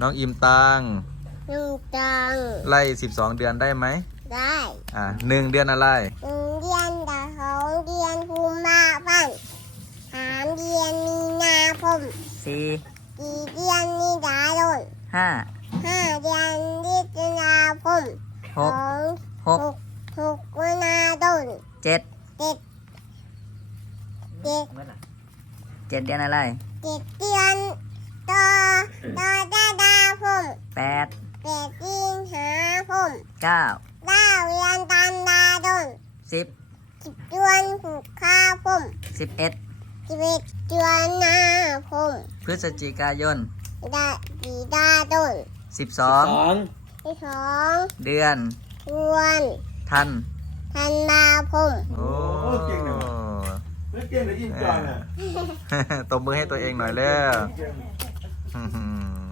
น้องอิมตังลุงจังไล่12เดือนได้ไหม ได้อ่าหนึ่งเดือนอะไรหนึ่งเดือนดาสองเดือนภูมาพันธ์สามเดือนมีนาคมสี่สี่เดือนมีดาดนห้าห้าเดือนมิถุนาคมหสกองหกหกมินาดนเจ็ดเจ็ดเจ็ดเจ็ดเดือนอะไรเจ็ดเดือนต่อต่อดาดาคม แปดแปดสิงหาคมเก้าเก้าเดือนกันดาดนสิบสิบเดือนผูกคาคมสิบเอ็ดสิบเอ็ดเดือนนาคมพฤศจิกายนดาดีดาดนสิบสองสองที่สองเดือนเดือนทันธันวาคมโอ้ไม่เก่งเลยยิงก่อนอะตบมือให้ตัวเองหน่อยเร็วอื้อหือ